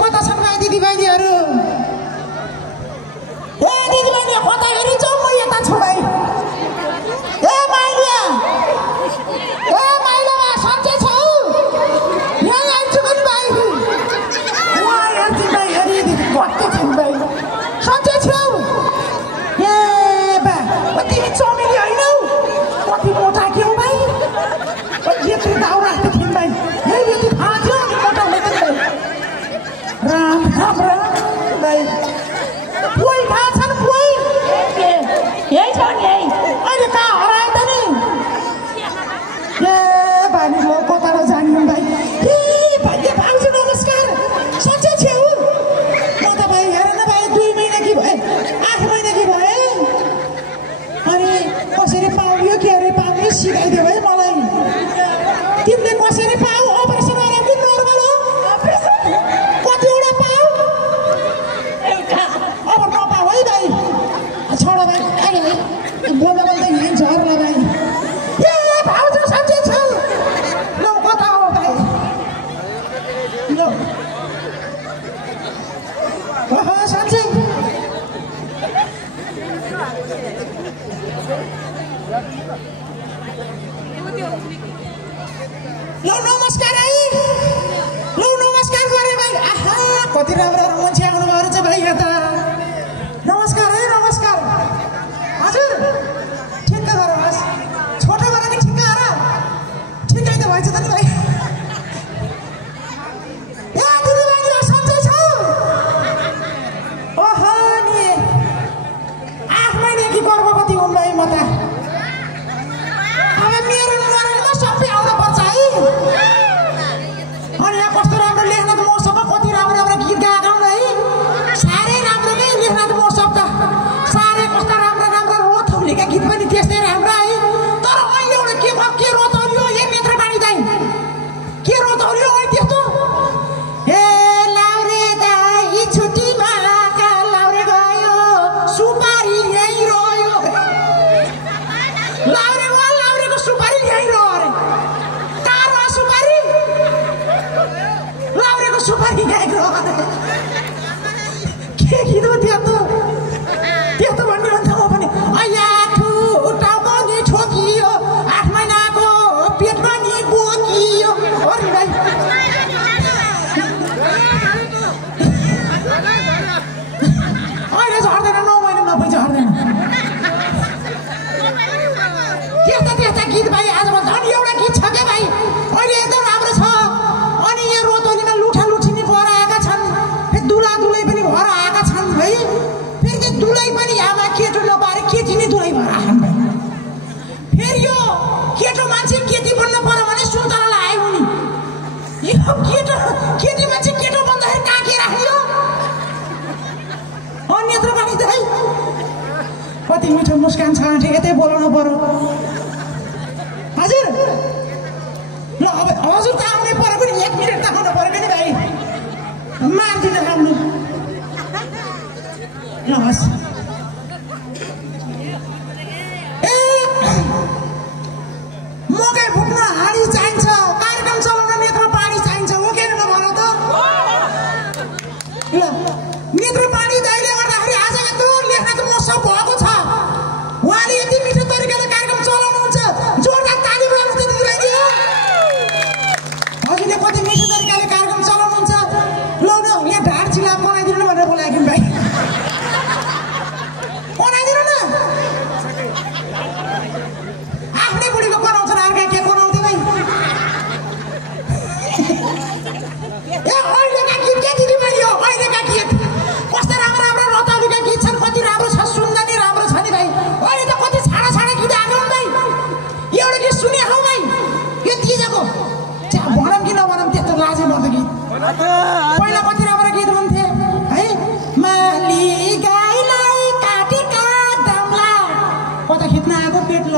कता छन् भाइ दिदीबहिनीहरू ए दिदीबहिनी कता हेरिन्छौ म यता छु भाइ ए माइला सन्चै छौ यहाँ आइछु पनि भाइ वहाँ हेर्छु भाइ हेरि कति छन् भाइ सन्चै छौ ए बा तिमी चमेली होइनौ कति मोटा क्यौ भाइ यति दाउरा थिइन् भाइ यति थाहा थियो मोटा हुँदैन भाइ राम राम राम भाइ पोइ थाहा छन् पोइ यही छ नि यही अहिले कहाँ हरायो त नि ए भाइ म कता जान्नु भाइ ए भाइ भाउजू नमस्कार सन्चै छेउ म त भाइ हेर न भाइ 2 महिना कि भए 8 महिना कि भए अनि कसरी पाउयो के अरे पाउने सिकाइदियो है मलाई तिमीले कसरी पाऊ अपरेसन गरेर कि नर्मल हो कतिवटा पाऊ अब नपाऊ है भाइ छोडो भाइ अरे भाइ बोल्दा बोल्दा यहाँ झर्ला भाइ ए भाउजू सन्चै छौ ल कता हो भाइ ल ओहो सन्चै ल नमस्कार है ल नमस्कार गरे भाइ आहा कति राम्रो मान्छे आउनुभयो रहेछ भाइ यता नमस्कार है नमस्कार हजुर ठिक्क गर्नुहोस् छोटो गरेर कि ठिक्क गर ठिकै त भएछ त नि भाइ ए दिदीबहिनी सन्चै छौ ओहो नि 8 महिना कि गर्भवती हुन् भाइ म त अब मेरो उमेरमा सबै आउनु पर्छ है अनि यहाँ कस्तो राम्रो लेखनाथ महोत्सवमा कति राम्रो राम्रो गीत गाएका हुन् है साह्रै राम्रो नै लेखनाथ महोत्सव त साह्रै कस्ता राम्रा राम्रा रोथौलीका गीत पनि त्यस्तै राम्रा है तर अहिले एउटा के रोथौली हो ए नेत्रपाणी दाइ के रोथौली हो त्यस्तो ए लाउरे दाइ छुट्टीमा का लाउरे गयो सुपारी यहीँ रह्यो लाउरेको सुपारी यहीँ रह्यो अरे कहाँ सुपारी लाउरेको सुपारी यहीँ रह्यो के गीत हो त्यस्तो भन्ने हुन्छ म पनि अया टाउको नि ठोकियो 8 महिनाको पेटमा नि बोकियो अरे भाइ अहिले झर्दैन 9 महिना नभई झर्दैन त्यस्ता गीत भाइ आजभन्दा अनि एउटा गीत छ क्या भाइ अहिले एकदम राम्रो छ अनि यहाँ रोतोलीमा लुठा लुठिनी भएर आएका छन् फेरि दुला दुलै पनि भएर आएका छन् है फेरि त्यो दुलै पनि आमा केटो नपाएर केटी नै दुलै भएर आएछन् भाइ फेरि यो केटो मान्छे केटी बन्न पर्यो भने सुन्तलालाई आयो नि यो केटी मान्छे केटो बन्दाखेरि कहाँ के राख्ने हो अन्यत्र पनि दाइ कति मिठो मुस्कान छ ठिकै त्यही बोलाउनु पर्यो हजुर ल अब हजुर त आउनै पर्यो पनि 1 मिनट त आउनु पर्यो नि भाइ मार्दिनु आउनु ल हस् ए मकै फुक्न हाँडी चाहिन्छ कार्यक्रम चलाउन नेत्रपाणी चाहिन्छ हो के नभन त ल नेत्रपाणी दाइले गर्दाखेरि आज यत्रो लेखनाथ महोत्सव भएको छ उहाँले यति मिठो तरिकाले कार्यक्रम चलाउनुहुन्छ जोरदार ताली बजाउनु त दिदीबहिनी हजुरले कति मिठो तरिकाले कार्यक्रम चलाउनुहुन्छ ल यहाँ ढाड चिला बनाइदिनु भनेर बोलाएको भाइ बनाइदिनु न आफ्नै बुढीको बनाउँछ र अर्का के बनाउँदैन ए अहिलेका गीत के दिदीबहिनी हो अहिलेका गीत कस्ता राम्रो राम्रो रतौलीका गीत छन् कति राम्रो छ सुन्दा नि राम्रो छ नि भाइ अहिले त कति छाडा गीत आएको भाइ एउटा गीत सुने हौ भाइ यो तिजको भनौँ कि नभनौँ त्यस्तो लाजै मर्दो गीत पहिला कति राम्रो गीत हुन्थे है माली गाईलाई काटेका दामला कता खिच्न आएको पेट ल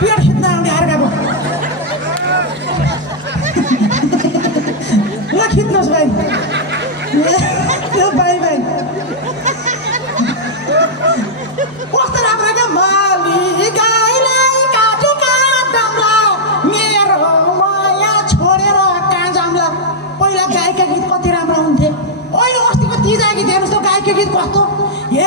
पेट खिच्न आउने अर्काको ल खिच्नुहोस् भाइ भाइ कस्तो राम्रो क्या माली गाईलाई काटेका दामला मेरो माया छोडेर कहाँ जाम्ला त्यो गीत कस्तो ए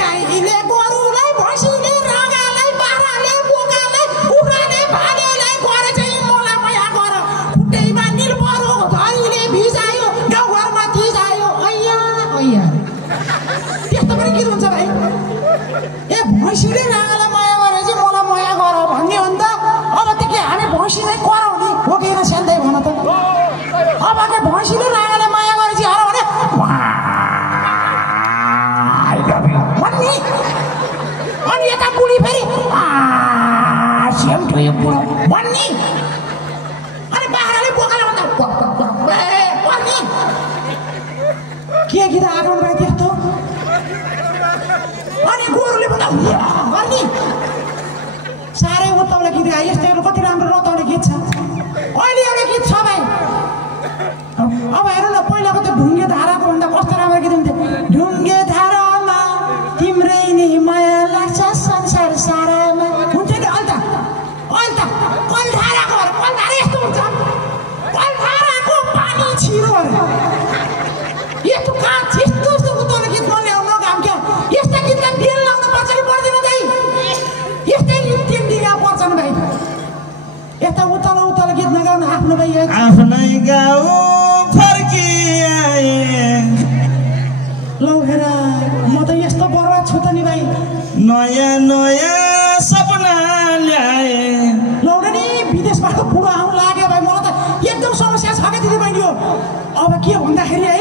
गाईले गोरुलाई भैँसीले रागालाई बाराले बोकालाई कुखुराले भालेलाई गरे चाहिँ मलाई माया गर खुट्टैमा निलपरो धरीले भिजायो गाउँघरमा तिजायो अय्या अय्या त्यस्तो पनि गीत हुन्छ भाइ ए भैँसीले रागालाई माया गरे चाहिँ मलाई माया गर भन्ने हो नि त अब त्यो के हामी भैँसीलाई कराउने हो कि स्यान्दै भन त अब के भैँसीले रागालाई माया गरे चाहिँ हर भने भन्ने अनि यता बुढी फेरि सेम ठुयो बुढो भन्ने अनि बाख्राले बोकाले भन्दा भन्ने के गीत आगमन भयो त्यस्तो अनि गोरुले भन्दा भन्ने साह्रै उत्ताउले गीत आयो यस्तो कति राम्रो रताउने गीत छ अहिले एउटा गीत छ भाइ अब हेर्नु न पहिलाको त्यो ढुङ्गे धाराको भन्दा कस्तो राम्रो गीत हुन्थ्यो ढुङ्गे धारामा तिम्रै नि माया लाग्छ संसार सारामा हुन्थ्यो नि अहिले त कलधाराको कलधारा यस्तो हुन्छ कलधाराको पानी छिरो यस्तो कहाँ यस्तो यस्तो उत्ताउने गीत नल्याउनु काम क्या यस्ता गीतलाई तेल लाउनु पर्छ कि पर्दैन दाइ यस्तै तेल दिया पर्छ नि भाइ यता उतालो गीत नगाउनु आफ्नो भाइ आफ्नै गाउँ फर्किआए लौ हेर म त यस्तो बर्बाद छु त नि भाइ नयाँ नयाँ सपना ल्याए लौ नि विदेशबाट बुढो आउनु लाग्यो भाइ मलाई त एकदम समस्या छ क्या दिदी बहिनी हो अब के भन्दाखेरि है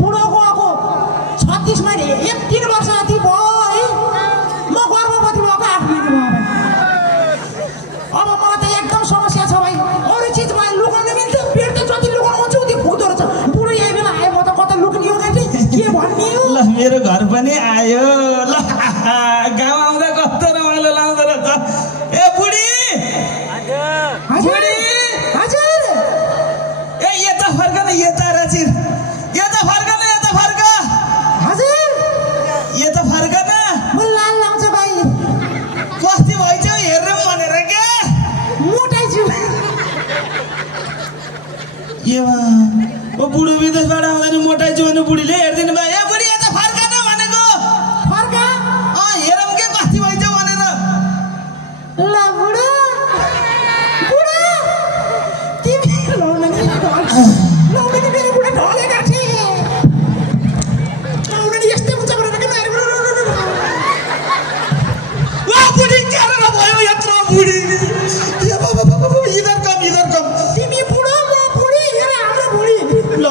बुढो गएको 36 महिना 3 वर्ष जति भयो है म गर्भवती भएको 8 महिना भयो अब मलाई त एकदम समस्या छ भाइ अरू चिज मलाई लुकाउनु मिल्थ्यो पेट त जति लुकाउनु आउँछ उति फुट्दो रहेछ बुढो यही बेला आयो म त कता लुक्ने हो के भन्ने हो ल मेरो घर पनि आयो ल गाउँ आउँदा कस्तो रमाइलो लाउँदो रहेछ ए बुढी बुढी हजुर ए यता फर्क न यता राचिर यता फर्क न यता फर्क हजुर यता फर्क न म लाल लाउँछ भाइ कति भइछ हेर्नु भनेर के मोटाइ छु ओ बुढो विदेशबाट आउँदा नि मोटाइ छु भने बुढीले हेरिदिनु भयो ए बुढी यता फर्क न भनेको फर्क हेरौँ के कति भइछ भनेर ल बुढो तिमी लौनी मेरो बुढो ढलेका थिए लौनी यस्तै हुन्छ भनेर के बुढी के भयो यत्रो बुढी इधर कम तिमी बुढो म बुढी हेर हाम्रो बुढी ल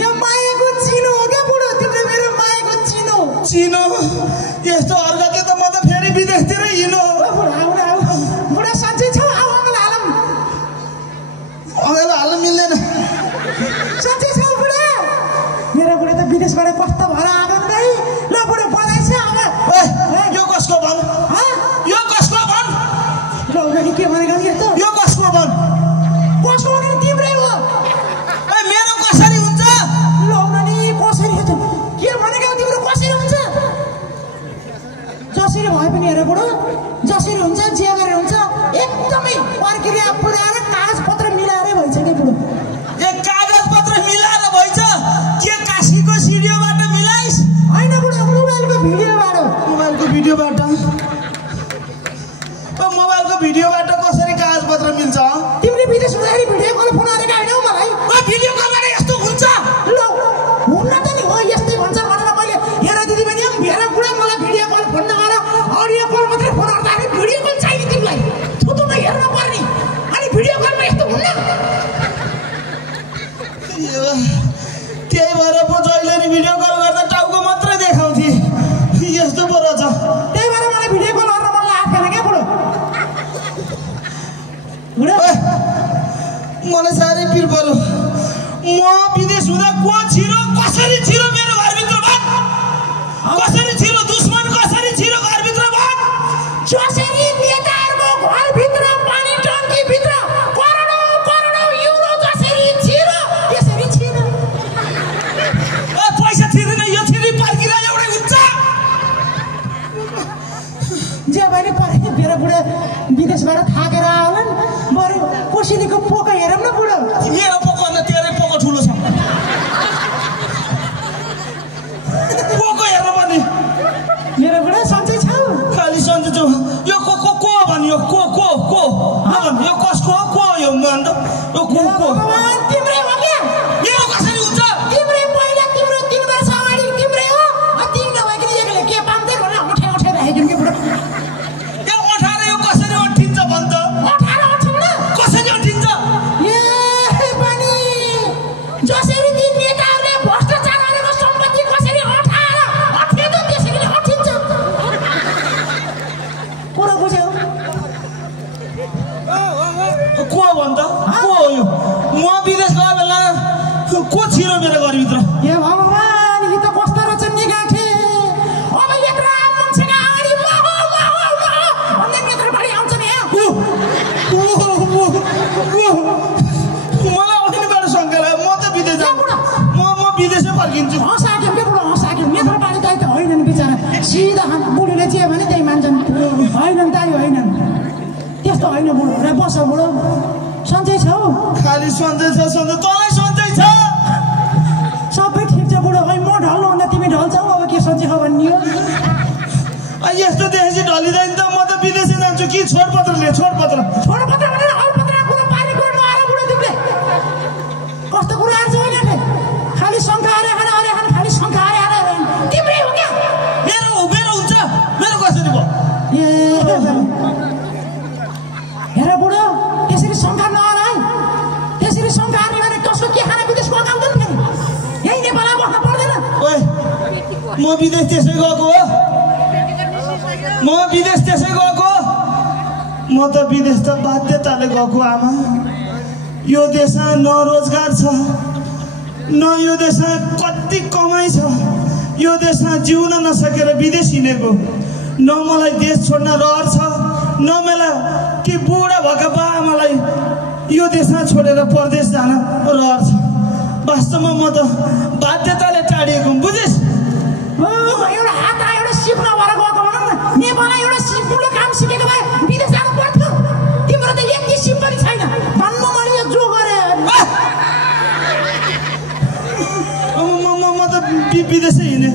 यो मायाको चिनो हो क्या बुढो तिम्रो मेरो मायाको चिनो यस्तो अर्काले त म त फेरि विदेशतिर हिँड्नु बुढा साँच्चै छ अँगेला हाल्नु मिल्दैन साँच्चै छ बुढा मेरो बुढा त विदेशबाट कस्तो भएर आएको भाइ ल बुढो बधाई छ अब यो कसको भन यो कसको भन ल के भनेको यस्तो यो कसको भन भने तिम्रै हो मेरो कसरी हुन्छ लौनी कसरी हुन्छ के भनेको तिम्रो कसरी हुन्छ जसरी भए पनि हेर बुढो जसरी हुन्छ जे गरेर हुन्छ एकदमै प्रक्रिया पुर्याएर कागज पत्र मिलाएरै भइन्छ के बुढो कागज पत्र मिलाएर भइछ के काशीको सिडियोबाट मिलाइस् होइन बुढो मोबाइलको भिडियोबाट कसरी कागज पत्र मिल्छ तिमीले विदेश हुँदाखेरि भिडियो कल फोन गरेका हैनौ मलाई भिडियो कलबाट यस्तो हुन्छ ल हुन्न त नि हो यस्तै भन्छ भनेर मैले हेर दिदी बहिनी हेर बुढा मलाई भिडियो कल फोन नगर अडियो कल मात्रै फोन गर्दाखेरि भिडियो कल चाहिने तिमीलाई थुतुमा हेर्न पर्ने अनि भिडियो कलमा यस्तो हुन्न त्यही भएर पो जहिले नि भिडियो कल गर्दा टाउको मात्रै देखाउँथे यस्तो पो रहेछ त्यही भएर मलाई भिडियो कल गर्न मन लागेन क्या बुढो मलाई साह्रै पिर पर्यो म विदेश हुँदा को छिरो कसरी छिरो मेरो घरभित्र भन कसरी छिरो दुश्मन कसरी छिरो घरभित्र भन जसरी नेताहरूको घरभित्र पानी टन्कीभित्र करोडौँ युरो जसरी छिरो त्यसरी छिरो पैसा छिर्दैन यो छिरी पर्किरा एउटै हुन्छ जे भने परे मेरो बुढा विदेशबाट थाकेर आउलान् बरु कोसेलीको पोको हेरौँ न बुढो मेरो पोको न तेरै पोको ठुलो छ भगवान तिम्रै हो क्या मेरो कसरी हुन्छ तिम्रै पहिला तिम्रो 3 वर्ष अगाडि तिम्रै हो तिमी नभइकन एकले के पाउँदैन भनेर उठाइ राखेको कि बुढो यो उठाएर यो कसरी उठिन्छ भन्छ उठाएर उठाउन कसरी उठिन्छ ए पनि जसरी ती नेताहरूले भ्रष्टाचार गरेको सम्पत्ति कसरी उठाएर अठेदो त्यसरी उठिन्छ कुरा बुझ्यौ को भन्छ को हो यो म विदेश गए बेला को छिरो मेरो घरभित्र ए भगवान यो त कस्तो रहेछ नि गाँठे अब यत्रो मान्छेको अगाडि भन्दै यत्रो बढी आउँछ नि मलाई अहिलेबाट शङ्का लाग्यो म त विदेश म विदेशै फर्किन्छु हँसाक्यौँ के बुढो हँसाक्यौँ यत्रो बाढी दाइ त होइनन् बिचरा सिधा बुढीले जे भने त्यही मान्छन् होइनन् दाइ होइनन् त्यस्तो होइन बुढो र बस बुढो सन्चै छौ खाली सन्चै छ सन्चै तँलाई सन्चै छ सबै ठिक छ बुढो खै म ढल्नु हुँदा तिमी ढल्छौ अब के सन्चै हो भन्ने हो यस्तो देखेपछि ढलिँदैन त म त विदेशै जान्छु कि छोडपत्र भनेर अलपत्र कुरो पानी कुरो नआएर बुढो तिमीले कस्तो कुरो आएर होइन खालि शङ्का अरे खालि शङ्का अरे तिम्रै हो क्या मेरो हुन्छ मेरो कसरी भयो ए हेर बुढो त्यसरी शङ्का नआएर है त्यसरी शङ्का आने भने कसको के खाना विदेशको अगाउँदैन फेरि यही नेपालमा बस्न पर्दैन ओए म विदेश त्यसै गएको हो म विदेश त्यसै गएको म त विदेश त बाध्यताले गएको आमा यो देशमा न रोजगार छ न यो देशमा कति कमाइ छ यो देशमा जिउन नसकेर विदेश हिँडेको न मलाई देश छोड्न रहर छ न मलाई कि बुढा भएका बाआमालाई यो देशमा छोडेर परदेश जान रहर छ वास्तवमा म त बाध्यताले टाढिएको बुझिस् एउटा हात एउटा सिप नभएर गएको भनौँ न नेपालमा एउटा सिपले काम सिकेको भए विदेश जानु पर्थ्यो तिम्रो त यति सिप पनि छैन भन्नु मैले यो जो गरेँ म त विदेशै हिँडेँ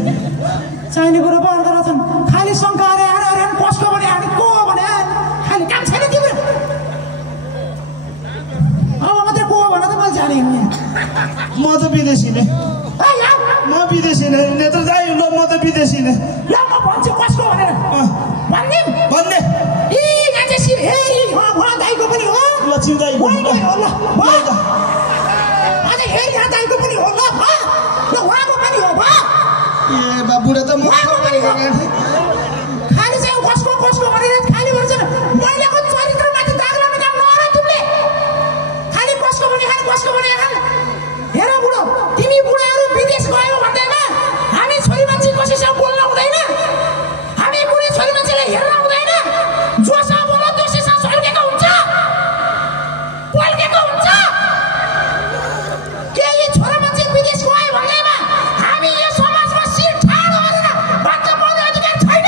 चाहिने कुरो पो अर्को रहेछन् खालि शङ्का अरे कसको भने हामी को भने खालि काम छैन तिम्रो अब मात्रै को भन त मैले जाने म त विदेश हिँडेँ म विदेश हिँडेँ नेत्र जाइ ल म त विदेश हिँडेँ ल म भन्छु कसको भनेर भन्ने ए मान्छे सिप हे उहाँ दाइको पनि हो लक्ष्मी दाइको हो ल अझ हेर यहाँ दाइको पनि हो ल उहाँको पनि हो ए बाबुडा त म खाली चाहिँ कसको भनेर खाली भन्छ महिलाको चरित्रमाथि दाग लगाउने काम नगर तिमीले खालि कसको भने हेर बुढो तिमी बुढाहरू विदेश गयौ भन्दैमा हामी छोरी मान्छे कसैसँग बोल्न हुँदैन हामी बुढी छोरी मान्छेलाई हेर्न हुँदैन जोसँग बोल्न दोषीसँग झल्केको हुन्छ पल्केको हुन्छ केही छोरा मान्छे विदेश गयो भन्दैमा हामी यो समाजमा शिर ठाडो गरेर बाचा बोल्ने अधिकार छैन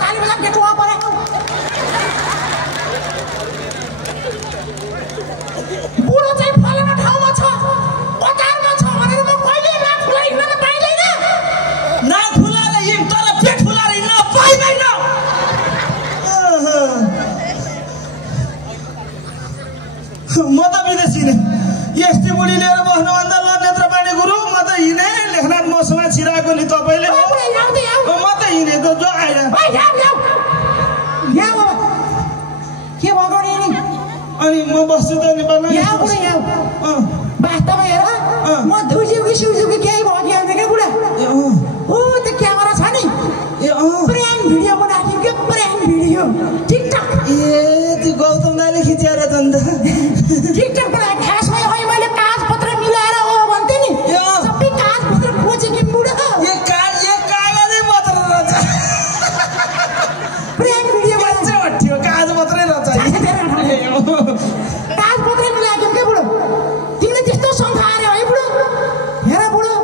ताली बजाउन के टुवा परे बुढो चाहिँ फलाना ठाउँमा छ कतारमा छ भनेर म कहिले नाक फुलाएर हिँड्न पाइँदैन नाक फुलाएर हिँड तर पेट फुलाएर हिँड्न पाइँदैन म त विदेश हिँडेँ यस्तै बुढी लिएर बस्नुभन्दा ल नेत्रपाणी गुरु म त हिँडेँ लेखनाथ मसँग छिराएको नि तपाईँले म त हिँडेँ त जो आएर के भएको नि अनि म बस्छु त नेपालमा वास्तवमा हेर म धुजिउकी सिउजिउकी केही भयो कि आउँदैन क्या बुढा ओ त्यो क्यामेरा छ नि प्र्याङ्क भिडियो बनाएको के प्र्याङ्क भिडियो टिकटक ए त्यो गौतम दाइले खिचेर त अन्त टिकटक बनाएको खासमा अहिले मैले कागजपत्र मिलाएर हो भन्थे नि सबै कागजपत्र खोजेँ कि बुढा ये कागजै पत्र रहेछ प्र्याङ्क भिडियो मान्छे हट्यो कागज मात्रै रहेछ कागजपत्र मिलाएको क्या बुढो तिमीले त्यस्तो शङ्का आयो है बुढो हेर बुढो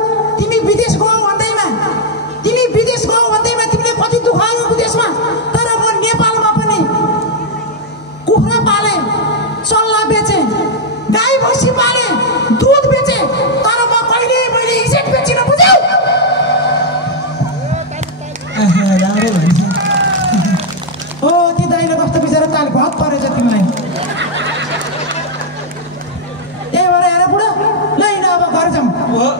भयो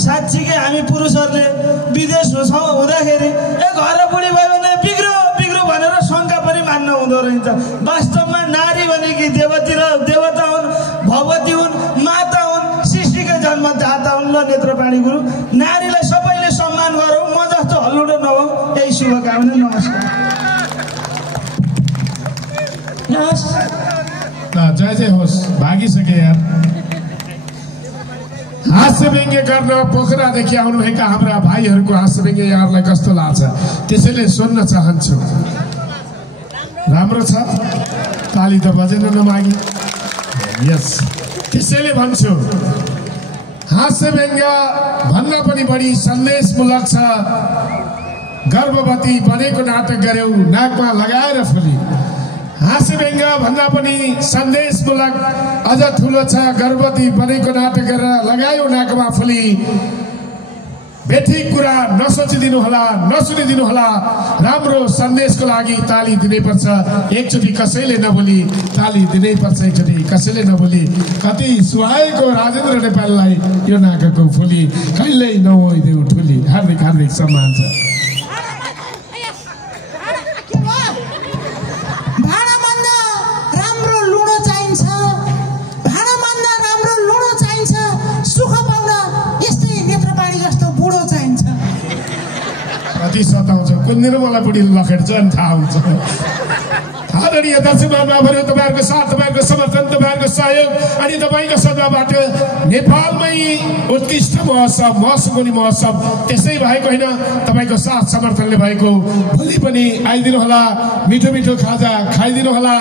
साँच्चीकै हामी पुरुषहरूले विदेश हुँदाखेरि घर बुढी भयो भने बिग्रो भनेर शङ्का पनि मान्न हुँदो रहेछ। वास्तवमा नारी भनेकी देवता हुन्, भगवती हुन्, माता हुन्, सृष्टिकै जन्मदाता हुन्। ल नेत्रपाणी गुरु, नारीलाई सबैले सम्मान गरौँ, म जस्तो हल्लुडो नभऊ। यही शुभकामना। नमस्कार। जय होस्। भागिसके यार। हास्य व्यङ्ग्य गर्न पोखरादेखि आउनुभएका हाम्रा भाइहरूको हास्य व्यङ्ग्य यहाँहरूलाई कस्तो लाग्छ त्यसैले सुन्न चाहन्छु। राम्रो छ, ताली त बजेन नमागी। यस, त्यसैले भन्छु हास्य व्यङ्ग्य भन्दा पनि बढी सन्देशमूलक छ। गर्भवती बनेको नाटक गर्यौ नाकमा लगाएर फुली। हास्य व्यङ्ग्य भन्दा पनि सन्देशमूलक अझ ठुलो छ। गर्भवती बनेको नाटक गरेर लगायो नाकमा फुली। बेठी कुरा नसोचिदिनु होला, नसुनिदिनु होला। राम्रो सन्देशको लागि ताली दिनैपर्छ। एकचोटि कसैले नबोली ताली दिनैपर्छ। एकचोटि कसैले नबोली। कति सुहाएको राजेन्द्र नेपाललाई यो नाकको फुली कहिल्यै नहोइदेऊ ठुली। हार्दिक हार्दिक सम्मान छ। कति सताउँछ कुन दिन मलाई बुढी लखेट्छ अनि थाहा हुन्छ। आदरणीय दर्शक महानुभावहरू, तपाईँहरूको साथ, तपाईँहरूको समर्थन, तपाईँहरूको सहयोग अनि तपाईँको सद्भावबाट नेपालमै उत्कृष्ट महोत्सव महसुगुनी महोत्सव त्यसै भएको होइन, तपाईँको साथ समर्थनले भएको। भोलि पनि आइदिनु होला, मिठो मिठो खाजा खाइदिनु होला।